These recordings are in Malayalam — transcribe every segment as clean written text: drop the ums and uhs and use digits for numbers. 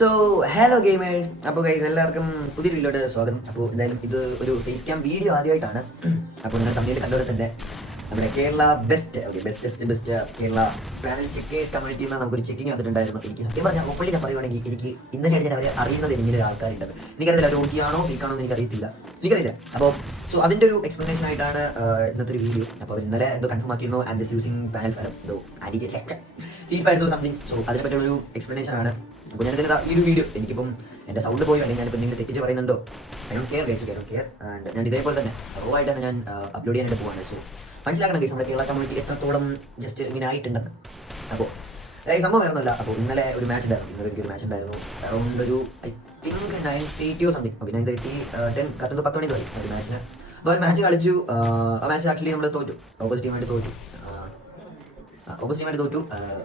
So hello gamers. അപ്പോൾ ഗൈസ് എല്ലാവർക്കും പുതിയ വീഡിയോയുടെ സ്വാഗതം. അപ്പോൾ എന്തായാലും ഇത് ഒരു ഫേസ് ക്യാം വീഡിയോ ആദ്യമായിട്ടാണ്. അപ്പോൾ നിങ്ങൾ തമ്മിൽ കണ്ടുപോലെ തന്നെ നമ്മുടെ Kerala best Kerala panel checkers കമ്മ്യൂണിറ്റിയിൽ നിന്ന് നമുക്കൊരു ചെക്കിങ് വന്നിട്ടുണ്ടായിരുന്നു. എനിക്ക് സത്യം പറഞ്ഞാൽ ഓപ്പൺലി ഞാൻ പറയുവാണെങ്കിൽ എനിക്ക് ഇന്നലെയാണ് ഞാൻ അവരെ അറിയുന്നത് ഇങ്ങനെ ഒരു ആൾക്കാരുണ്ടത്. എനിക്കറിയില്ല ഒരു ഓട്ടിയാണോ ഫേക്കാണോ എന്ന് എനിക്കറിയത്തില്ല. അപ്പോൾ സോ അതിൻ്റെ ഒരു എക്സ്പ്ലനേഷൻ ആയിട്ടാണ് ഇന്നത്തെ ഒരു വീഡിയോ. അപ്പോൾ ഇന്നലെ എന്തോ കൺഫേം ആക്കിയിരുന്നു ആൻഡ് ദിസ് യൂസിങ് പാനൽ ഫലം എന്തോ ചീറ്റ് ഫയൽസോ സംതിങ്. സോ അതിനെ പറ്റിയൊരു എക്സ്പ്ലനേഷൻ ആണ്. അപ്പോൾ ഞാൻ ഇതിൽ ഈ ഒരു വീഡിയോ എനിക്കിപ്പം എൻ്റെ സൗണ്ട് പോയി അല്ലെങ്കിൽ ഞാനിപ്പോൾ നിങ്ങൾ തെറ്റിച്ച് പറയുന്നുണ്ടോ ഐ ഡോണ്ട് കെയർ ആൻഡ് ഞാൻ ഇതേപോലെ തന്നെ റോ ആയിട്ടാണ് ഞാൻ അപ്ലോഡ് ചെയ്യാനായിട്ട് പോകുന്നത്. സോ മനസ്സിലാക്കണം കേസ് നമ്മുടെ കേരള കമ്മ്യൂണിറ്റി എത്രത്തോളം ജസ്റ്റ് ഇങ്ങനെ ആയിട്ടുണ്ടെന്ന്. അപ്പോൾ സംഭവം വരുന്നില്ല. അപ്പോൾ ഇന്നലെ ഒരു മാച്ച് ഉണ്ടായിരുന്നു. ഇന്നലെ എനിക്കൊരു മാച്ച് ഉണ്ടായിരുന്നു അറൗണ്ട് ഒരു ഐ തിങ്ക് 9:30 സംതിങ്. ഓക്കെ 9:30 10 10 മണി തുടങ്ങി ഒരു മാച്ചിന്. അപ്പോൾ ഒരു മാച്ച് കളിച്ചു. ആ മാച്ച് ആക്ച്വലി നമ്മൾ തോറ്റു. ഓപ്പോസിറ്റ് ടീമായിട്ട് തോറ്റു.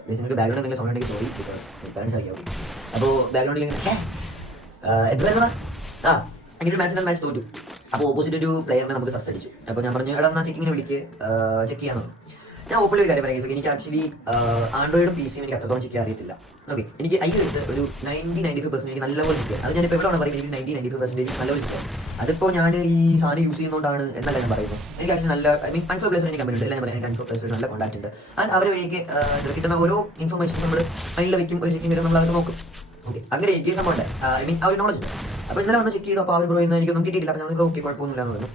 നിങ്ങൾക്ക് ബാക്ക്ഗ്രൗണ്ട് എന്തെങ്കിലും സൗണ്ട് ഉണ്ടെങ്കിൽ സോറി, ബിക്കോസ് പാരൻസ് അറിയാം. അപ്പോൾ ബാക്ക്ഗ്രൗണ്ടിൽ ഇങ്ങനെ എത്ര അങ്ങനെ ഒരു മാച്ച് തോറ്റു. അപ്പോൾ ഓപ്പോസിറ്റ് ഒരു പ്ലെയറിനെ നമുക്ക് സസ് അടിച്ചു. അപ്പോൾ ഞാൻ പറഞ്ഞു എടാ എന്നാൽ ചെക്കിങ്ങിനെ വിളിക്ക് ചെക്ക് ചെയ്യാൻ നോക്കും. ഞാൻ ഓപ്പണിൽ ഒരു കാര്യം പറയാം. എനിക്ക് ആക്ച്വലി ആൻഡ്രോയിഡും പി സിയും എനിക്ക് അത്രത്തോളം ചെക്ക് ചെയ്യാൻ അറിയത്തില്ല. ഓക്കെ എനിക്ക് iOS ഒരു 90-95% എനിക്ക് നല്ലപോലെ ചെക്ക് ചെയ്യാം. അത് ഞാനിപ്പോൾ എവിടെയാണ് പറയുന്നത് 90-95% നല്ലപോലെ ചെക്ക് ചെയ്യാം. അതിപ്പോൾ ഞാൻ ഈ സാധനം യൂസ് ചെയ്യുന്നതുകൊണ്ടാണ് എന്നല്ല ഞാൻ പറയുന്നത്. എനിക്ക് ആക്ച്വലി നല്ല അൺഫോ പ്ലേസ് എനിക്ക് കമ്പനി ഉണ്ട്. എല്ലാം പറയാം. എനിക്ക് അൺഫോ പ്ലേസ് നല്ല കോൺടാക്ട് ഉണ്ട്. ആൻഡ് അവർ എനിക്ക് കിട്ടുന്ന ഓരോ ഇൻഫർമേഷൻ നമ്മൾ മൈൻഡിൽ വെക്കും. ഒരു ചെക്കിംഗ് വരെ നമ്മൾ അത് നോക്കും. ഓക്കെ അങ്ങനെ എനിക്ക് സംഭവം ഉണ്ട്. ആ ഒരു നോളജ് ഉണ്ട്. അപ്പോൾ ഇന്നലെ വന്ന് ചെക്ക് ചെയ്തു. അപ്പോൾ ആ ഒരു ബ്രോ എനിക്കൊന്നും കിട്ടിയിട്ടില്ല. അപ്പോൾ നമ്മൾ ഓക്കെ കുഴപ്പമൊന്നുമില്ല എന്ന് പറഞ്ഞു.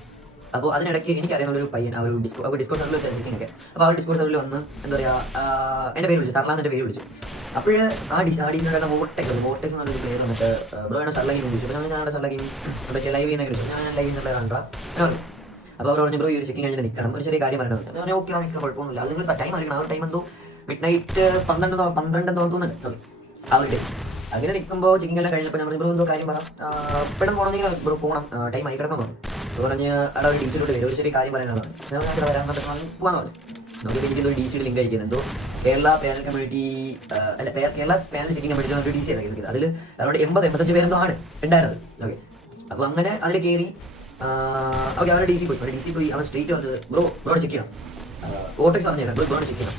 അപ്പോൾ അതിനിടയ്ക്ക് എനിക്കറിയാവുന്ന ഒരു പയ്യൻ ആ ഒരു ഡിസ്കോഡ് സർവറിൽ ചെക്കിംഗ് ഒക്കെ. അപ്പോൾ ആ ഒരു ഡിസ്കോഡ് സർവറിൽ വന്ന് എന്താ പറയുക എൻ്റെ പേര് വിളിച്ചു, സർലാന്ന് എൻ്റെ പേര് വിളിച്ചു. അപ്പോൾ ആ ഡീസിനുണ്ടായിരുന്ന വോട്ടെക്സ് എന്ന് പറഞ്ഞൊരു പേര് വന്നിട്ട് ബ്രോ ആണ് സർല ഗെയിം വിളിച്ചു. അപ്പോൾ ഞാൻ സർല ഗെയിം മറ്റേ ലൈവ് ചെയ്യുന്ന വിളിച്ചു. ഞാൻ ലൈവ് ചെയ്യുന്നുള്ള കണ്ടാ. അപ്പോൾ അവർ പറഞ്ഞു ബ്രോ ഈ ഒരു ചെക്കിംഗ് കഴിഞ്ഞ് നിൽക്കണം, ഒരു ചെറിയ കാര്യം പറയണം. ഞാൻ ഓക്കെ നിൽക്കണം, കുഴപ്പമൊന്നുമില്ല. അത് നിങ്ങൾ ടൈം അറിയിക്കണം. ആ ഒരു ടൈം എന്തോ മിഡ്നൈറ്റ് 12 തോന്നുന്നുണ്ട്. ഓക്കെ ആ ഒരു ഡേ അങ്ങനെ നിൽക്കുമ്പോൾ ചെക്കിംഗ് എല്ലാം കഴിഞ്ഞപ്പോൾ ഞാൻ പറഞ്ഞു ബ്രോ എന്തോ കാര്യം പറയാം, പെട്ടെന്ന് പോകണമെങ്കിൽ ബ്രോ പോകണം, ടൈം ആയി കിടക്കണം തോന്നുന്നു. അപ്പോൾ പറഞ്ഞ് അവിടെ ഒരു ഡീസിലോട്ട് വരും, ഒരു ചെറിയ കാര്യം പറയാനാണ്. ഞാൻ വരാൻ പോകാമെന്ന് പറഞ്ഞു. നോക്കിയപ്പോൾ എനിക്കൊരു ഡി സിയുടെ ലിങ്ക് അയക്കുന്നത് എന്തോ കേരള പാനൽ കമ്മ്യൂണിറ്റി അല്ല Kerala panel checking community D C ആയിരുന്നു. അതിൽ അറൗണ്ട് 80-85 പേരെന്തോ ആണ് ഉണ്ടായിരുന്നത്. ഓക്കെ അപ്പോൾ അങ്ങനെ അതിൽ കയറി ഓക്കെ അവരുടെ ഡി സി പോയി അവൻ സ്ട്രേറ്റ് വന്നത് ബ്രോ ചെക്ക് ചെയ്യണം, വോട്ടെക്സ് പറഞ്ഞേക്കാം, ബ്രോ ചെക്ക് ചെയ്യണം,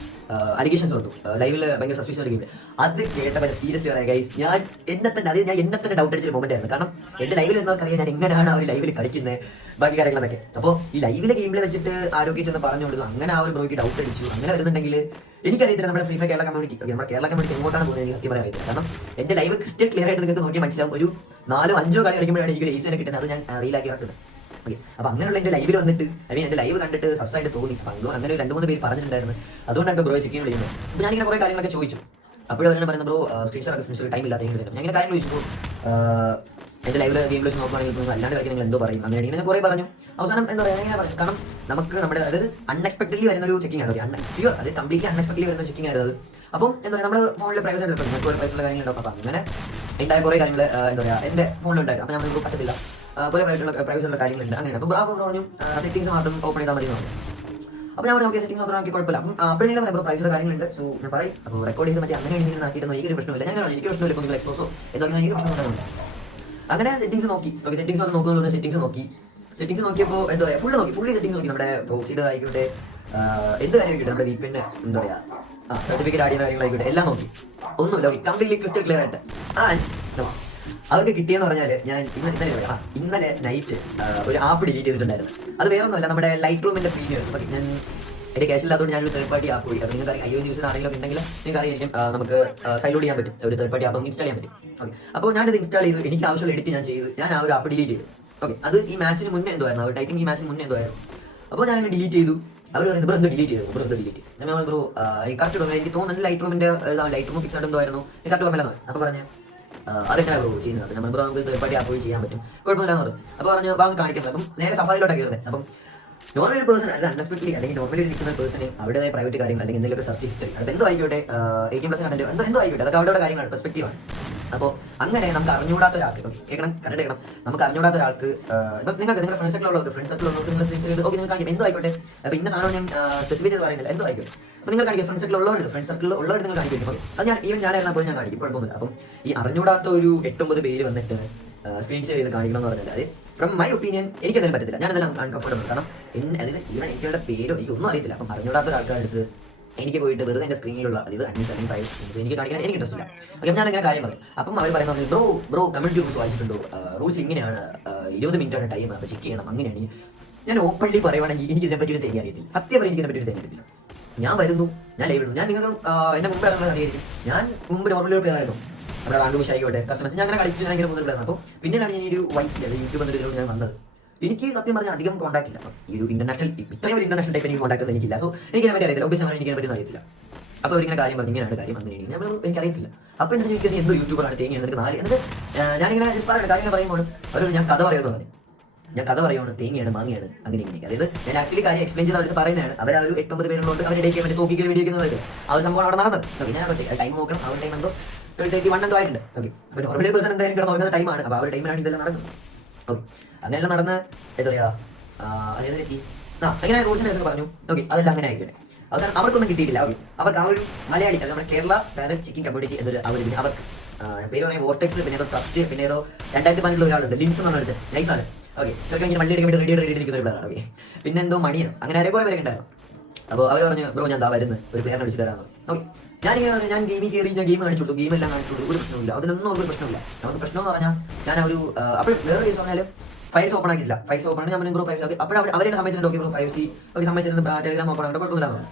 അലിഗേഷൻസ് വന്നു ലൈവിൽ ഭയങ്കര സസ്പീഷ്യൻ ആയിരിക്കും. അത് കേട്ടപ്പോൾ സീരിയസ്ലി പറയാം ഗൈസ്, ഞാൻ എന്നെ തന്നെ ഡൗട്ട് അടിച്ചൊരു മൊമെന്റ് ആയിരുന്നു. കാരണം എൻ്റെ ലൈവിൽ എന്നവർക്കറിയാം ഞാൻ എങ്ങനെയാണ് ആ ഒരു ലൈവിൽ കളിക്കുന്നത്, ബാക്കി കാര്യങ്ങളൊക്കെ. അപ്പോൾ ഈ ലൈവിലെ ഗെയിമിൽ വെച്ചിട്ട് ആരോഗ്യം ചെന്ന് പറഞ്ഞു കൊടുത്തു. അങ്ങനെ ആ ഒരു ബ്രോയ്ക്ക് ഡൗട്ട് അടിച്ചു. അങ്ങനെ വരുന്നുണ്ടെങ്കിൽ എനിക്കറിയത്തില്ല നമ്മുടെ ഫ്രീ ഫയർ കേരള കമ്മ്യൂണിറ്റി നമ്മുടെ കേരള കമ്മ്യൂണിറ്റി എങ്ങോട്ടാണ് പോകുന്നത് എനിക്ക് സത്യം പറയാൻ പറ്റില്ല. കാരണം എൻ്റെ ലൈവ് ക്രിസ്റ്റൽ ക്ലിയർ ആയിട്ട് നിങ്ങൾക്ക് നോക്കിയാൽ മനസ്സിലാവും. ഒരു 4-5 കളി കളിക്കുമ്പോഴാണ് എനിക്ക് ഈസിനെ കിട്ടുന്നത്. അത് ഞാൻ റീലാക്കി ഇറക്കുന്നത്. ഓക്കെ അപ്പോൾ അങ്ങനെയുള്ള എൻ്റെ ലൈവിൽ വന്നിട്ട് എൻ്റെ ലൈവ് കണ്ടിട്ട് സസ്സായിട്ട് തോന്നി. അപ്പോൾ അങ്ങനെ 2-3 പേര് പറഞ്ഞിട്ടുണ്ടായിരുന്നു. അതുകൊണ്ടാണ് ബ്രോ ചെക്കിങ് വിളിക്കുന്നത്. അപ്പോൾ ഞാനിങ്ങനെ കുറേ കാര്യങ്ങളൊക്കെ ചോദിച്ചു. അപ്പോഴവരെ പറയുന്നത് ബ്രോ സ്ക്രീൻഷോട്ട് ടൈം ഇല്ലാത്ത ഞാൻ ഇങ്ങനെ കാര്യം ചോദിച്ചപ്പോൾ എൻ്റെ ലൈവിൽ ഗെയിം വെച്ച് നോക്കുകയാണെങ്കിൽ അല്ലാണ്ട് കളിക്കാൻ നിങ്ങൾ എന്തോ പറയും അങ്ങനെ ഇങ്ങനെ കുറേ പറഞ്ഞു. അവസാനം എന്താ പറയുക ഇങ്ങനെ പറയും. കാരണം നമുക്ക് നമ്മുടെ അതായത് അൺഎക്സ്പെക്ടഡ്ലി വരുന്ന ഒരു ചെക്കിംഗ് ആണ്. പ്യൂർ അത് കംപ്ലീറ്റ്ലി അൺഎക്സ്പെക്ടഡ്ലി വരുന്ന ചെക്കിംഗ് ആയിരുന്നത്. അപ്പം എന്താ പറയുക നമ്മുടെ ഫോണിൽ പ്രൈവസി എടുക്കും, നമുക്ക് ഒരു പ്രൈസുള്ള കാര്യങ്ങളുണ്ടാവും. അപ്പോൾ അങ്ങനെ ഉണ്ടായ കുറേ കാര്യങ്ങൾ എന്താ പറയുക എൻ്റെ ഫോണിലുണ്ടായിരുന്നു. അപ്പോൾ നമുക്ക് പറ്റത്തില്ല, കുറേ പ്രൈവസിയുള്ള കാര്യങ്ങളുണ്ട്. അങ്ങനെ അപ്പോൾ ആ പറഞ്ഞു സെറ്റിംഗ്സ് മാത്രം ഓപ്പൺ ചെയ്താൽ മതി എന്ന് പറഞ്ഞു. അപ്പോൾ ഞാൻ ഓക്കെ സെറ്റിംഗ്സ് മാത്രം ആക്കി കുഴപ്പമില്ല. അപ്പോഴെങ്കിലും പറയുമ്പോൾ പ്രൈസുള്ള കാര്യങ്ങളുണ്ട്. സോ ഞാൻ പറയും അപ്പോൾ റെക്കോർഡ് ചെയ്ത് മറ്റേ അങ്ങനെ ഇങ്ങനെ ആക്കിയിട്ടൊന്നും എനിക്കൊരു പ്രശ്നമില്ല. ഞാൻ എനിക്ക് പ്രശ്നമില്ല. ഇപ്പോൾ നിങ്ങൾ എക്സ്പോസോ എന്തൊക്കെ എനിക്ക് പ്രശ്നമുണ്ടാകുന്നുണ്ട്. അങ്ങനെ സെറ്റിംഗ്സ് നോക്കി. ഓക്കെ സെറ്റിംഗ്സ് വന്ന് നോക്കുന്നുണ്ട്. സെറ്റിംഗ്സ് നോക്കിയപ്പോൾ എന്താ പറയുക ഫുള്ളി സെറ്റിംഗ്സ് നോക്കി. നമ്മുടെ പ്രൊസീഡർ ആയിക്കോട്ടെ, എന്ത് കാര്യം ആയിക്കോട്ടെ, നമ്മുടെ VPN എന്താ പറയുക സർട്ടിഫിക്കറ്റ് ആഡ് ചെയ്യുന്ന കാര്യങ്ങളായിക്കോട്ടെ എല്ലാം നോക്കി. ഒന്നുമില്ല. ഓക്കെ കംപ്ലീറ്റ്ലി ക്രിസ്റ്റൽ ക്ലിയർ ആയിട്ട് അവർക്ക് കിട്ടിയെന്ന് പറഞ്ഞാൽ ഞാൻ ഇന്നലെ നൈറ്റ് ഒരു ആപ്പ് ഡിലീറ്റ് ചെയ്തിട്ടുണ്ടായിരുന്നു. അത് വേറെ ഒന്നുമല്ല, നമ്മുടെ ലൈറ്റ് റൂമിൻ്റെ പ്രീമിയം. ഞാൻ എൻ്റെ ക്യാഷ് ഇല്ലാത്തതുകൊണ്ട് ഞാനൊരു തേർഡ് പാർട്ടി ആപ്പ് വഴി, അപ്പോൾ നിങ്ങൾക്ക് iOS യൂസർ ആണെങ്കിലും ഉണ്ടെങ്കിൽ നിങ്ങൾക്ക് അറിയാം നമുക്ക് സൈലോഡ് ചെയ്യാൻ പറ്റും, ഒരു തേർഡ് പാർട്ടി ആപ്പ് ഇൻസ്റ്റാൾ ചെയ്യാൻ പറ്റും. ഓക്കെ അപ്പോൾ ഞാനിത് ഇൻസ്റ്റാൾ ചെയ്തു. എനിക്ക് ആവശ്യമുള്ള എഡിറ്റ് ഞാൻ ചെയ്തു. ഞാൻ ആ ഒരു ആപ്പ് ഡിലീറ്റ് ചെയ്തു. ഓക്കെ അത് ഈ മാച്ചിന് മുന്നേ എന്തോ ആയിരുന്നു, ടൈറ്റിംഗ് ഈ മാച്ചിന് മുന്നേ എന്തോ ആയിരുന്നു. അപ്പോൾ ഞാൻ ഡിലീറ്റ് ചെയ്തു. അവർ പറയുന്നത് ബ്രോ എന്തോ ഡിലീറ്റ് ചെയ്തു. ഞാൻ ബ്രോ കറക്റ്റ് എനിക്ക് തോന്നുന്നുണ്ട് ലൈറ്റ് റൂം ഫിക്സ് ആയിട്ട് എന്തോ ആയിരുന്നു, എനിക്ക് കറക്റ്റ് ഓർമ്മയില്ലെന്ന്. അപ്പോൾ പറഞ്ഞ് അതെങ്ങനെ ബ്രോ ചെയ്യുന്നത്, ഞാൻ ബ്രോ നമുക്ക് തേർഡ് പാർട്ടി ആപ്പ് വഴി ചെയ്യാൻ പറ്റും, കുഴപ്പമില്ലാന്ന് പറഞ്ഞു. അപ്പോൾ പറഞ്ഞു ഭാഗം കാണിക്കുന്നത്. അപ്പം നേരെ സഫാരിലോട്ടൊക്കെ കയറുന്നത്. അപ്പം നോർമൽ ഒരു പേഴ്സൺ അല്ല അൺഎക്സ്പെക്ടലി അല്ലെങ്കിൽ നോർമലി നിൽക്കുന്ന പേഴ്സണ് അവരുടേതായ പ്രൈവറ്റ് കാര്യങ്ങൾ അല്ലെങ്കിൽ എന്തെങ്കിലുമൊക്കെ സെർച്ച് ഹിസ്റ്ററി അത് എന്തോ ആയിക്കോട്ടെ, 18+ കണ്ടന്റ് എന്തോ ആയിക്കോട്ടെ, അതൊക്കെ അവരുടെ കാര്യങ്ങൾ പെർസ്പെക്റ്റീവാണ്. അപ്പോൾ അങ്ങനെ നമുക്ക് അറിഞ്ഞുകൂടാത്ത ഒരാൾക്ക് കേൾക്കണം നമുക്ക് അറിഞ്ഞുകൂടാത്ത ഒരാൾക്ക് ഇപ്പം നിങ്ങളുടെ ഫ്രണ്ട് സർക്കിളുള്ളവർക്ക് ഓക്കെ നിങ്ങൾ കാണിക്കും എന്തോ ആയിക്കോട്ടെ. അപ്പോൾ ഇന്ന സാധനം ഞാൻ സ്പെസിഫൈ ചെയ്ത് പറയുന്നില്ല, എന്തോ ആയിക്കോട്ടെ. അപ്പോൾ നിങ്ങൾ കാണിക്കും ഫ്രണ്ട് സർക്കിളുള്ളവർ നിങ്ങൾ കാണിക്കും. അത് ഞാനായിരുന്നപ്പോൾ ഞാൻ കാണിക്കും, കുഴപ്പമൊന്നുമില്ല. അപ്പം ഈ അറിഞ്ഞുകൂടാത്ത ഒരു 8-9 പേര് വന്നിട്ട് സ്ക്രീൻ ഷെയർ ചെയ്ത് കാണിക്കണം എന്ന് പറഞ്ഞാൽ അത് ഫ്രം മൈ ഒപ്പീനിയൻ എനിക്ക് എന്തായാലും പറ്റത്തില്ല. ഞാൻ എന്തായാലും അൺകംഫർട്ടബിൾ. കാരണം അതിന് ഈവൻ എനിക്കുള്ള പേരോ ഒന്നും അറിയത്തില്ല. അപ്പം അറിഞ്ഞൂടാത്ത ഒരാൾക്കാരുടെ അടുത്ത് എനിക്ക് പോയിട്ട് വെറുതെ എൻ്റെ സ്ക്രീനിലുള്ള ഇത് അന്വേഷിച്ചാലും പ്രൈവറ്റ് എനിക്ക് കാണിക്കാൻ എനിക്ക് ഇൻട്രസ്റ്റ് ഇല്ല. ഓക്കെ, ഞാൻ ഇങ്ങനെ കാര്യം പറയും. അപ്പം അവർ പറയുന്നത് ബ്രോ കമ്മ്യൂണിറ്റി റൂൾസ് വായിച്ചിട്ടുണ്ടോ, റൂൾസ് ഇങ്ങനെയാണ്, 20 മിനിറ്റാണ് ടൈം, അപ്പോൾ ചെക്ക് ചെയ്യണം, അങ്ങനെയാണ്. ഞാൻ ഓപ്പൺലി പറയുവാണെങ്കിൽ എനിക്ക് ഇതിനെപ്പറ്റി ഒരു തേങ്ങ അറിയത്തില്ല. സത്യം പറയും, എനിക്ക് ഇതിനെപ്പറ്റി ഒരു തേങ്ങ അറിയത്തില്ല. ഞാൻ വരുന്നു, ഞാൻ ലൈവ് ഇടുന്നു. ഞാൻ നിങ്ങൾക്ക് എന്നെ മുമ്പ് അറിയായിരിക്കും. ഞാൻ മുമ്പ് നോർമലി ഒരു പേരായിരുന്നു, നമ്മുടെ റാങ്ക് വിഷായിക്കോട്ടെ കസ്റ്റമേഴ്സ്, ഞാൻ അങ്ങനെ കളിച്ച് ഞാൻ ഇങ്ങനെ മുതൽ പ്ലെയർ. അപ്പോൾ പിന്നീടാണ് ഞാൻ ഈ ഒരു വൈറ്റ് യൂട്യൂബ് എന്നൊരു ഞാൻ വന്നത്. എനിക്ക് സത്യം പറഞ്ഞാൽ അധികം കോൺടാക്ട് ഇല്ല. ഈ ഒരു ഇന്റർനാഷണൽ ഇത്രയും ഒരു ഇന്റർനാഷണൽ ടൈപ്പ് എനിക്ക് കോൺടാക്ട് ഒന്നും എനിക്കില്ല. സോ എനിക്കിനെ പറ്റി അറിയത്തില്ല. ഒബ്വിയസ്ലി എനിക്ക് പറ്റി അറിയത്തില്ല. അപ്പോൾ അവരിങ്ങനെ കാര്യം പറഞ്ഞു, ഇങ്ങനെയാണ് കാര്യം, അങ്ങനെയാണ് ഞാൻ എനിക്കറിയത്തില്ല. അപ്പോൾ എന്താ ചോദിക്കുന്നത്, എന്തോ യൂട്യൂബറാണ് തേങ്ങ എന്നിട്ട് 4 എന്നിട്ട് ഞാനിങ്ങനെ കാര്യം പറയുമ്പോൾ അവരോട് ഞാൻ കഥ പറയുമെന്ന് പറഞ്ഞു. ഞാൻ കഥ പറയുവാണ്, തേങ്ങയാണ് മാങ്ങയാണ് അങ്ങനെ ഇങ്ങനെ. അതായത് ഞാൻ ആക്ച്വലി കാര്യം എക്സ്പ്ലെയിൻ ചെയ്ത് അവർക്ക് പറയുന്നതാണ്. അവർ ആ ഒരു 8-9 പേരുള്ളതുകൊണ്ട് അവരുടെ ഇടയ്ക്ക് വേണ്ടി തോക്കിക്കൽ വീഡിയോക്കുന്നത് ആ ഒരു സംഭവം അവിടെ നടന്നത്. ഓക്കെ, ഞാൻ ടൈം നോക്കണം. ആ ഒരു ടൈം എന്തോ 12:31 എന്തോ ആയിട്ടുണ്ട്. ഓക്കെ, അപ്പോൾ നോർമലി പേഴ്സൺ എന്തായാലും ഇവിടെ നോക്കുന്ന ടൈമാണ്. അപ്പോൾ ആ ഒരു ടൈമിലാണ് ഇതെല്ലാം നടക്കുന്നത്. ഓക്കെ, അങ്ങനെയെല്ലാം നടന്ന് എന്താ പറയുക, അതായത് അങ്ങനെ റൂൾസിനെ പറഞ്ഞു. ഓക്കെ, അതെല്ലാം അങ്ങനെ ആയിക്കോട്ടെ. അവസാനം അവർക്കൊന്നും കിട്ടിയിട്ടില്ല. ഓക്കെ, അവർക്ക് ആ ഒരു മലയാളി, അത് നമ്മുടെ കേരള പാരന്റ് ചിക്കിംഗ് കമ്മ്യൂണിറ്റി എന്നൊരു അവർക്ക് പേര് പറയുന്നത് വോർട്ടെക്സ്, പിന്നെ ഏതോ ട്രസ്റ്റ്, പിന്നെ ഏതോ 2015 ഒരാളുണ്ട് ലിൻസ് എന്ന് പറഞ്ഞിട്ട് നൈസാണ്. ഓക്കെ, ചെറുക്കാൻ ഇങ്ങനെ വണ്ടി എടുക്കാൻ വേണ്ടി റെഡി നിൽക്കുന്ന ഒരു പ്ലെയറാണ്. ഓക്കെ, പിന്നെ എന്തോ മണിയാണ്, അങ്ങനെ ആരെ കുറേ പേരൊക്കെ ഉണ്ടായിരുന്നു. അപ്പോൾ അവർ പറഞ്ഞു, ബ്രോ ഞാൻ വരുന്നത് ഒരു പേരിനെ വിളിച്ചിട്ട് വരാമെന്ന്. ഓക്കെ, ഞാനിങ്ങനെ പറഞ്ഞു, ഞാൻ ഗെയിമിൽ കയറി ഞാൻ ഗെയിം കാണിച്ചു കൊടുത്തു, ഗെയിമെല്ലാം കാണിച്ചു കൊടുത്തു, ഒരു പ്രശ്നമില്ല, അതിനൊന്നും ഒരു പ്രശ്നമില്ല. നമുക്ക് പ്രശ്നം എന്ന് പറഞ്ഞാൽ ഞാൻ ഒരു അപ്പോൾ വേറെ കേസ് പറഞ്ഞാൽ ഫയൽസ് ഓപ്പൺ ആക്കിയില്ല. ഫയൽസ് ഓപ്പൺ ആണ്, ഞാൻ ബ്രോ പ്രൈവസി. ഓക്കെ, അപ്പോൾ അവരെ സമ്മതിച്ചിട്ടുണ്ട്. ഓക്കെ, ബ്രോ പ്രൈവസി ഒക്കെ സമ്മതിച്ചിട്ടുണ്ട്, ടെലിഗ്രാം ഓപ്പൺ ആണ്, കുഴപ്പമൊന്നുമില്ല.